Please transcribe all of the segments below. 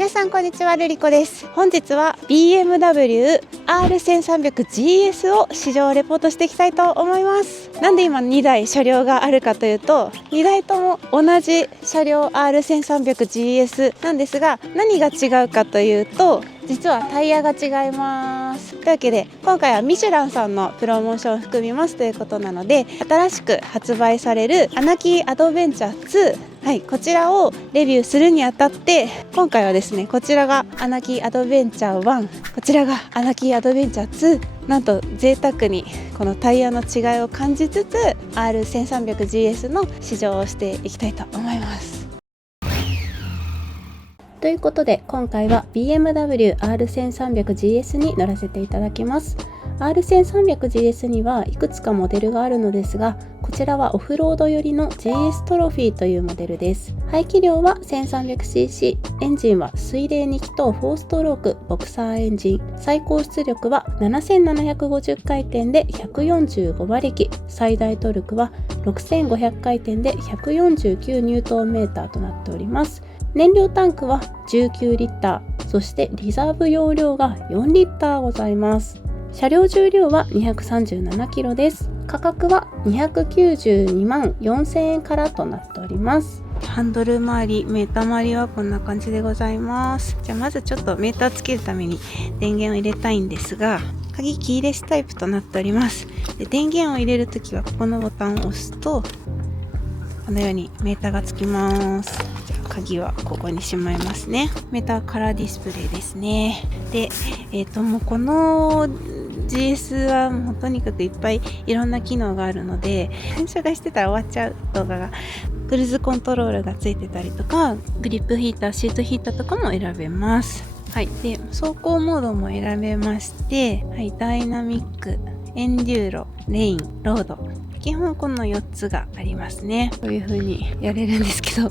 皆さんこんにちは、ルリコです。本日は BMW R1300GS を試乗レポートしていきたいと思います。なんで今2台車両があるかというと、2台とも同じ車両 R1300GS なんですが、何が違うかというと、実はタイヤが違います。というわけで今回はミシュランさんのプロモーションを含みますということなので、新しく発売されるアナキーアドベンチャー2、こちらをレビューするにあたって、今回はですね、こちらがアナキーアドベンチャー1、こちらがアナキーアドベンチャー2、なんと贅沢にこのタイヤの違いを感じつつ R1300GS の試乗をしていきたいと思います。ということで今回は BMW R1300GS に乗らせていただきます。 R1300GS にはいくつかモデルがあるのですが、こちらはオフロード寄りの GS トロフィーというモデルです。排気量は 1300cc、 エンジンは水冷2気筒4ストロークボクサーエンジン、最高出力は7750回転で145馬力、最大トルクは6500回転で149ニュートンメーターとなっております。燃料タンクは19リッター、そしてリザーブ容量が4リッターございます。車両重量は237キロです。価格は292万4000円からとなっております。ハンドル周り、メーター周りはこんな感じでございます。じゃあまずちょっとメーターつけるために電源を入れたいんですが、鍵キーレスタイプとなっております。で、電源を入れるときはここのボタンを押すと、このようにメーターがつきます。鍵はここにしまいますね。メーターカラーディスプレイですね。で、もうこの GS はもうとにかくいっぱいいろんな機能があるので、編集がしてたら終わっちゃう動画が、クルーズコントロールがついてたりとか、グリップヒーター、シートヒーターとかも選べます。はい。で、走行モードも選べまして、はい、ダイナミック、エンデューロ、レイン、ロード。基本この4つがありますね。こういう風にやれるんですけど、も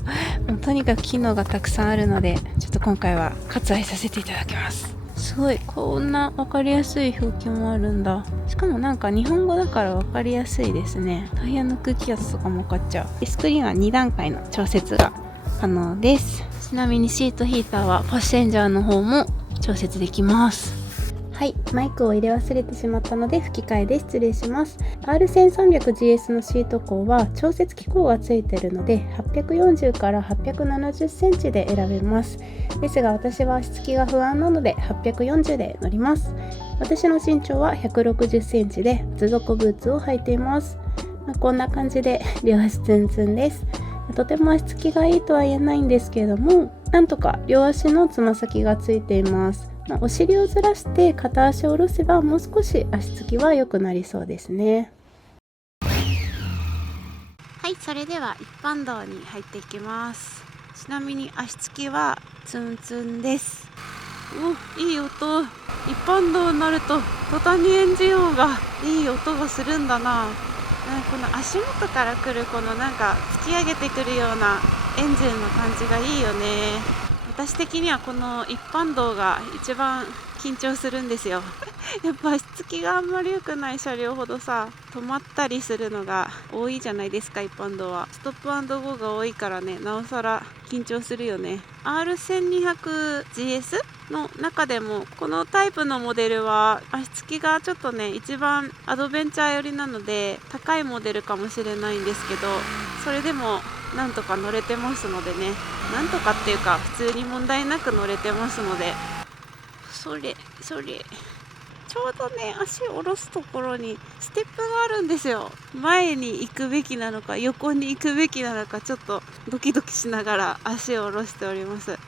うとにかく機能がたくさんあるので、ちょっと今回は割愛させていただきます。すごい、こんな分かりやすい表記もあるんだ。しかもなんか日本語だから分かりやすいですね。タイヤの空気圧とかも分かっちゃう。スクリーンは2段階の調節が可能です。ちなみにシートヒーターはパッセンジャーの方も調節できます。はい、マイクを入れ忘れてしまったので吹き替えで失礼します。 R1300GS のシート高は調節機構がついているので840から870センチで選べます。ですが私は足つきが不安なので840で乗ります。私の身長は160センチで厚底ブーツを履いています。こんな感じで両足ツンツンです。とても足つきがいいとは言えないんですけれども、なんとか両足のつま先がついています。お尻をずらして片足を下ろせばもう少し足つきは良くなりそうですね。はい、それでは一般道に入っていきます。ちなみに足つきはツンツンです。お、いい音。一般道になると途端にエンジン音がいい音がするんだな。この足元から来るこのなんか突き上げてくるようなエンジンの感じがいいよね。私的にはこの一般道が一番緊張するんですよやっぱ足つきがあんまり良くない車両ほどさ、止まったりするのが多いじゃないですか。一般道はストップ&ゴーが多いからね、なおさら緊張するよね。 R1200GS の中でもこのタイプのモデルは足つきがちょっとね、一番アドベンチャー寄りなので高いモデルかもしれないんですけど、それでもなんとか乗れてますのでね、なんとかっていうか普通に問題なく乗れてますので、それちょうどね、足を下ろすところにステップがあるんですよ。前に行くべきなのか横に行くべきなのか、ちょっとドキドキしながら足を下ろしております。なん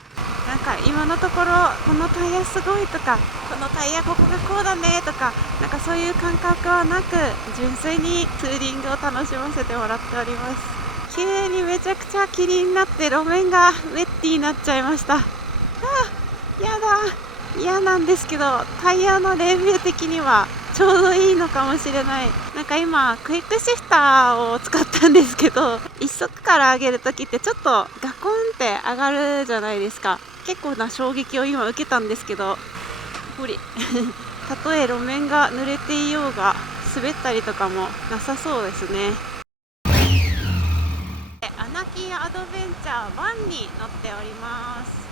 か今のところこのタイヤすごいとか、このタイヤここがこうだねとか、なんかそういう感覚はなく、純粋にツーリングを楽しませてもらっております。急にめちゃくちゃ霧になって路面がウェッティになっちゃいました。やだ、嫌なんですけど、タイヤのレビュー的にはちょうどいいのかもしれない。なんか今クイックシフターを使ったんですけど、一足から上げるときってちょっとガコンって上がるじゃないですか。結構な衝撃を今受けたんですけど、ほりたとえ路面が濡れていようが滑ったりとかもなさそうですね。アナキーアドベンチャー1に乗っております。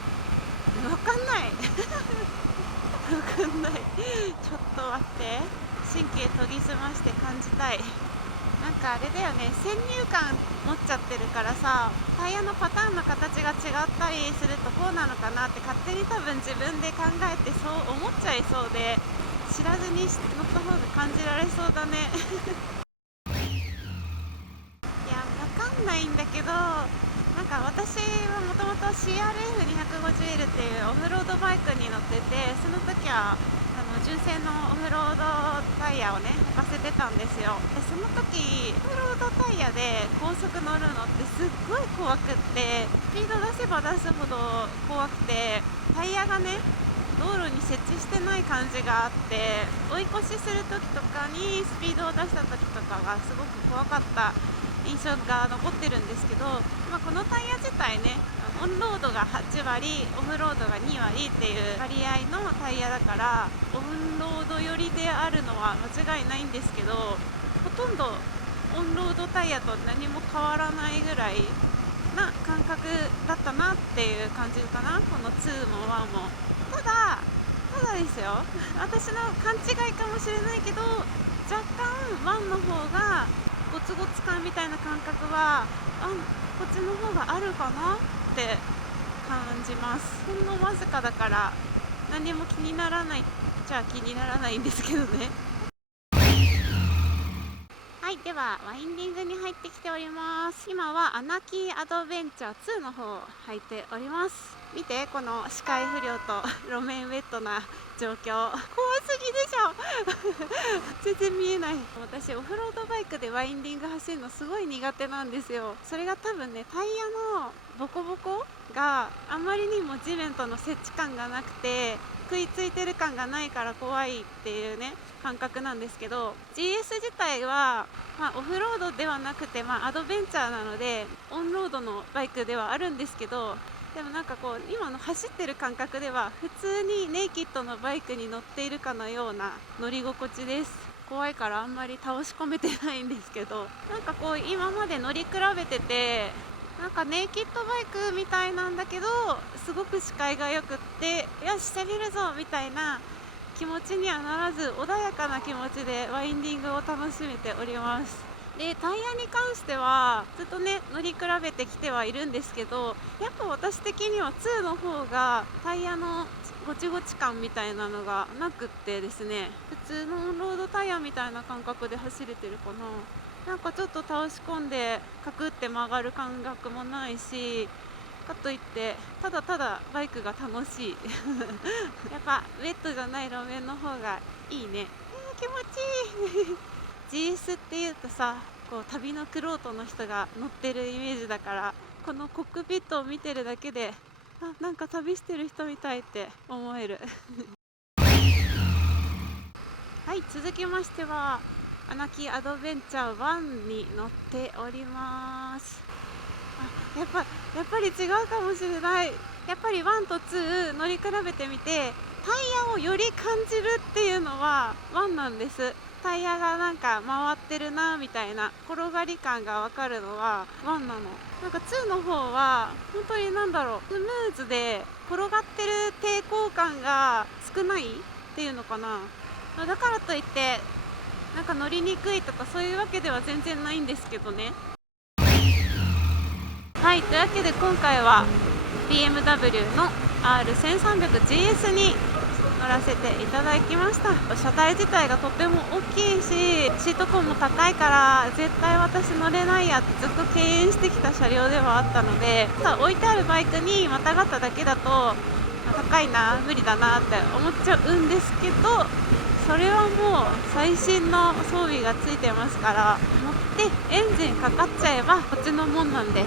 わかんないわかんない。ちょっと待って、神経研ぎ澄まして感じたい。なんかあれだよね、先入観持っちゃってるからさ、タイヤのパターンの形が違ったりするとこうなのかなって勝手に多分自分で考えてそう思っちゃいそうで、知らずに乗った方が感じられそうだねいや、わかんないんだけど、なんか私はもともと CRF250L っていうオフロードバイクに乗ってて、その時は純正のオフロードタイヤをね履かせてたんですよ。でその時オフロードタイヤで高速乗るのってすっごい怖くって、スピード出せば出すほど怖くて、タイヤがね道路に設置してない感じがあって、追い越しする時とかにスピードを出した時とかがすごく怖かった印象が残ってるんですけど、このタイヤ自体ね、オンロードが8割オフロードが2割っていう割合のタイヤだから、オンロード寄りであるのは間違いないんですけど、ほとんどオンロードタイヤと何も変わらないぐらいな感覚だったなっていう感じかな、この2も1も。ただですよ、私の勘違いかもしれないけど、若干1の方がゴツゴツ感みたいな感覚はこっちの方があるかなって感じます。ほんのわずかだから何も気にならないじゃあ気にならないんですけどね。はい、ではワインディングに入ってきております。今はアナキーアドベンチャー2の方を履いております。見て、この視界不良と路面ウェットな状況、怖すぎでしょ全然見えない。私オフロードバイクでワインディング走るのすごい苦手なんですよ。それが多分ね、タイヤのボコボコがあまりにも地面との接地感がなくて、食いついてる感がないから怖いっていうね感覚なんですけど、 GS 自体は、オフロードではなくて、アドベンチャーなのでオンロードのバイクではあるんですけど、でもなんかこう今の走ってる感覚では普通にネイキッドのバイクに乗っているかのような乗り心地です。怖いからあんまり倒し込めてないんですけど、なんかこう今まで乗り比べてて、なんかネイキッドバイクみたいなんだけど、すごく視界が良くって、よし攻めるぞみたいな気持ちにはならず、穏やかな気持ちでワインディングを楽しめております。でタイヤに関してはずっとね乗り比べてきてはいるんですけど、やっぱ私的には2の方がタイヤのごちごち感みたいなのがなくってですね、普通のオンロードタイヤみたいな感覚で走れてるかな。なんかちょっと倒し込んでカクって曲がる感覚もないし、かといってただただバイクが楽しいやっぱウェットじゃない路面の方がいいね。気持ちいいGS っていうとさ、こう旅の玄人の人が乗ってるイメージだから、このコックピットを見てるだけでなんか旅してる人みたいって思えるはい、続きましてはアナキーアドベンチャー1に乗っております。やっぱり違うかもしれない。やっぱり1と2乗り比べてみて、タイヤをより感じるっていうのは1なんです。タイヤがなんか回ってるなみたいな転がり感が分かるのは1なの。なんか2の方は本当になんだろう、スムーズで転がってる抵抗感が少ないっていうのかな。だからといってなんか乗りにくいとかそういうわけでは全然ないんですけどね。はい、というわけで今回は BMW の R1300GS に乗らせていただきました。車体自体がとても大きいし、シートコンも高いから絶対私乗れないやってずっと敬遠してきた車両ではあったので、置いてあるバイクにまたがっただけだと高いな無理だなって思っちゃうんですけど、それはもう最新の装備がついてますから、乗ってエンジンかかっちゃえばこっちのもんなんで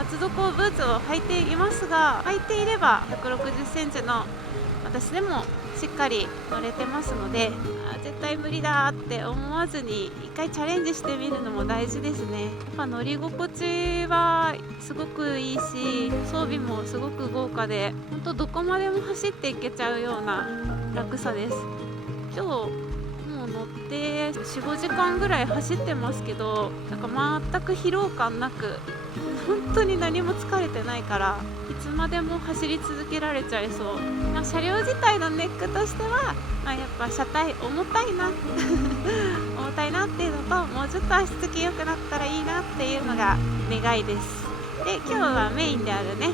厚底ブーツを履いていますが、履いていれば160センチの私でもしっかり乗れてますので、絶対無理だって思わずに一回チャレンジしてみるのも大事ですね。やっぱ乗り心地はすごくいいし、装備もすごく豪華で、本当どこまでも走っていけちゃうような楽さです。今日もう乗って4、5時間ぐらい走ってますけど、なんか全く疲労感なく本当に何も疲れてないからいつまでも走り続けられちゃいそう。車両自体のネックとしては、やっぱ車体重たいな重たいなっていうのと、もうちょっと足つき良くなったらいいなっていうのが願いです。で、今日はメインであるね、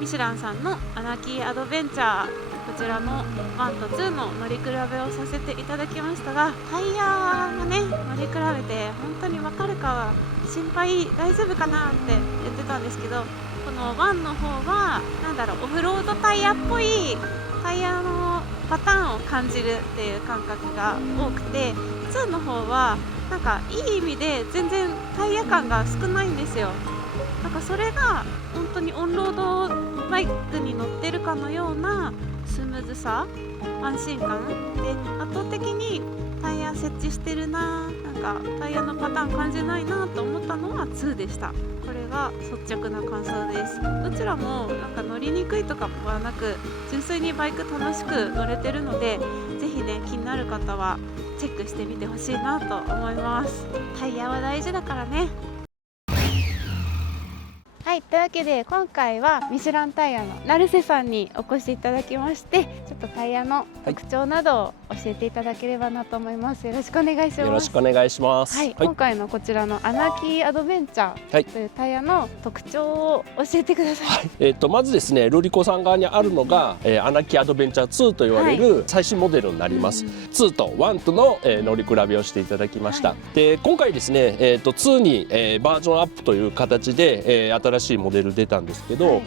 ミシュランさんのアナキーアドベンチャー、こちらの1と2の乗り比べをさせていただきましたが、タイヤがね乗り比べて本当に分かるかは心配、大丈夫かなって言ってたんですけど、この1の方はオフロードタイヤっぽいタイヤのパターンを感じるっていう感覚が多くて、2の方はいい意味で全然タイヤ感が少ないんですよ。それが本当にオンロードバイクに乗ってるかのようなスムーズさ、安心感で、圧倒的にタイヤ設置してるな、タイヤのパターン感じないなと思ったのは2でした。これが率直な感想です。どちらも乗りにくいとかはなく、純粋にバイク楽しく乗れてるので、ぜひね気になる方はチェックしてみてほしいなと思います。タイヤは大事だからね。はい、というわけで今回はミシュランタイヤの成瀬さんにお越しいただきまして、ちょっとタイヤの特徴などを教えていただければなと思います。よろしくお願いします。よろしくお願いします。はい、今回のこちらのアナキーアドベンチャーというタイヤの特徴を教えてください。はい、まずですね、ルリコさん側にあるのが、アナキーアドベンチャー2と言われる最新モデルになります。2と1との、乗り比べをしていただきました。で、今回ですね、2に、バージョンアップという形で、新しいモデル出たんですけど、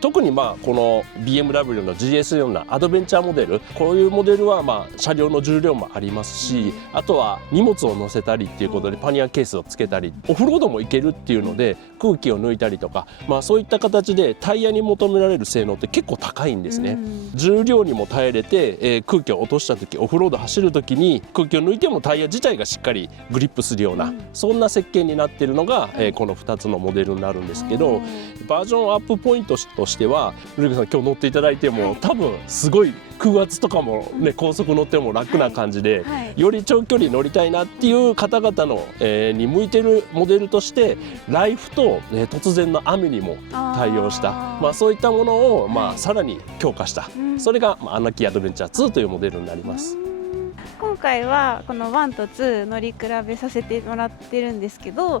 特にこの BMW の GS ようなアドベンチャーモデル、こういうモデルは車両の重量もありますし、あとは荷物を載せたりっていうことでパニアケースをつけたり、オフロードもいけるっていうので空気を抜いたりとか、そういった形でタイヤに求められる性能って結構高いんですね。重量にも耐えれて、空気を落とした時、オフロード走る時に空気を抜いてもタイヤ自体がしっかりグリップするような、そんな設計になっているのが、この2つのモデルになるんですけど、バージョンアップポイントとしては、ルリコさん今日乗っていただいても、多分すごい空圧とかもね、高速乗っても楽な感じで、より長距離乗りたいなっていう方々の、に向いてるモデルとして、ライフと、突然の雨にも対応した、そういったものを、さらに強化した、それが、アナキーアドベンチャー2というモデルになります。今回はこの1と2乗り比べさせてもらってるんですけど、ど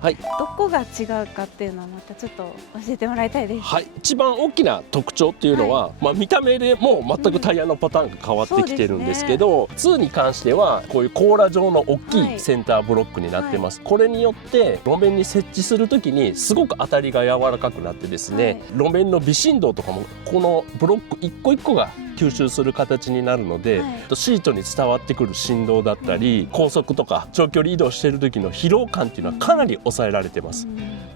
こが違うかっていうのはまたちょっと教えてもらいたいです。はい、一番大きな特徴っていうのは、見た目でもう全くタイヤのパターンが変わってきてるんですけど、2に関してはこういう甲羅状の大きいセンターブロックになってます。これによって路面に設置するときにすごく当たりが柔らかくなってですね、路面の微振動とかもこのブロック一個一個が吸収する形になるので、シートに伝わってくる振動だったり、高速とか長距離移動している時の疲労感っていうのはかなり抑えられてます。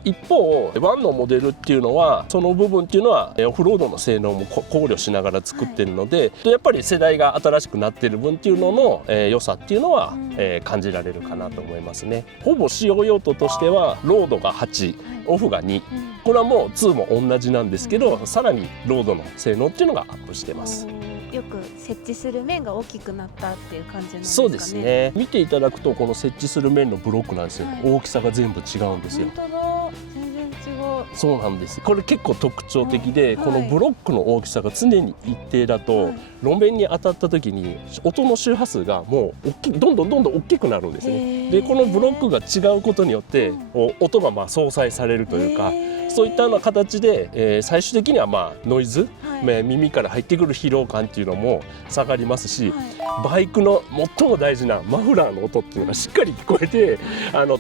一方1のモデルっていうのは、その部分っていうのはオフロードの性能も考慮しながら作ってるので、やっぱり世代が新しくなってる分っていうのの、良さっていうのは、感じられるかなと思いますね。ほぼ使用用途としてはロードが8、オフが2、これはもう2も同じなんですけど、さらにロードの性能っていうのがアップしてます。よく設置する面が大きくなったっていう感じなんですかね。そうですね。見ていただくと、この設置する面のブロックなんですよ、大きさが全部違うんですよ。本当だ、全然違う。そうなんです。これ結構特徴的で、このブロックの大きさが常に一定だと、路面に当たった時に音の周波数がもうどんどん大きくなるんですね。でこのブロックが違うことによって、音が相殺されるというか、そういったような形で、最終的にはノイズ、耳から入ってくる疲労感っていうのも下がりますし、バイクの最も大事なマフラーの音っていうのがしっかり聞こえて、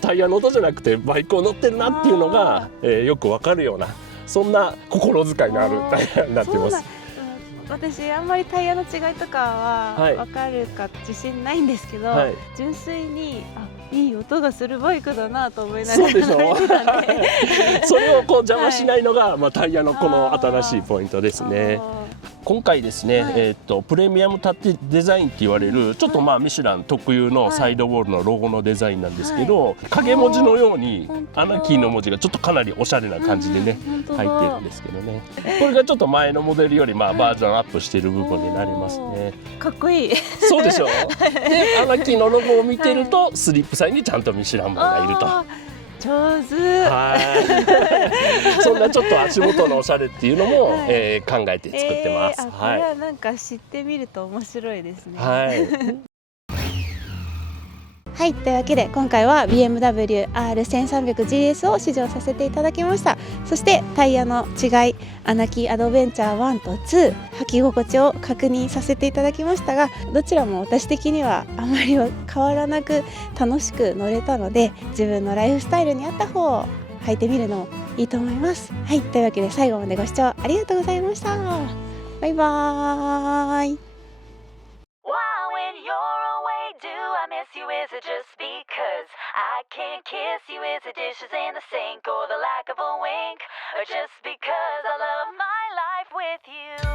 タイヤの音じゃなくてバイクを乗ってるなっていうのが、よくわかるような、そんな心遣いのあるタイヤになってます。私あんまりタイヤの違いとかは分かるか自信ないんですけど、純粋にいい音がするバイクだなと思いながら乗ってたんでそれを邪魔しないのが、タイヤのこの新しいポイントですね。今回ですね、プレミアムタッチデザインって言われる、ちょっとミシュラン特有のサイドウォールのロゴのデザインなんですけど、影文字のようにアナキーの文字がちょっとかなりおしゃれな感じでね、入ってるんですけどね。これがちょっと前のモデルよりバージョンアップしている部分になりますね。かっこいい。そうでしょう。でアナキーのロゴを見てると、スリップサインにちゃんとミシュランマンがいると。上手。はいそんなちょっと足元のおしゃれっていうのも、はい考えて作ってます、これはなんか知ってみると面白いですね。はいはい、というわけで今回は BMW R1300GS を試乗させていただきました。そしてタイヤの違い、アナキーアドベンチャー1と2、履き心地を確認させていただきましたが、どちらも私的にはあまり変わらなく楽しく乗れたので、自分のライフスタイルに合った方を履いてみるのもいいと思います。はい、というわけで最後までご視聴ありがとうございました。バイバーイ。Why, when you're away, do I miss you? Is it just because I can't kiss you? Is it dishes in the sink or the lack of a wink? Or just because I love my life with you?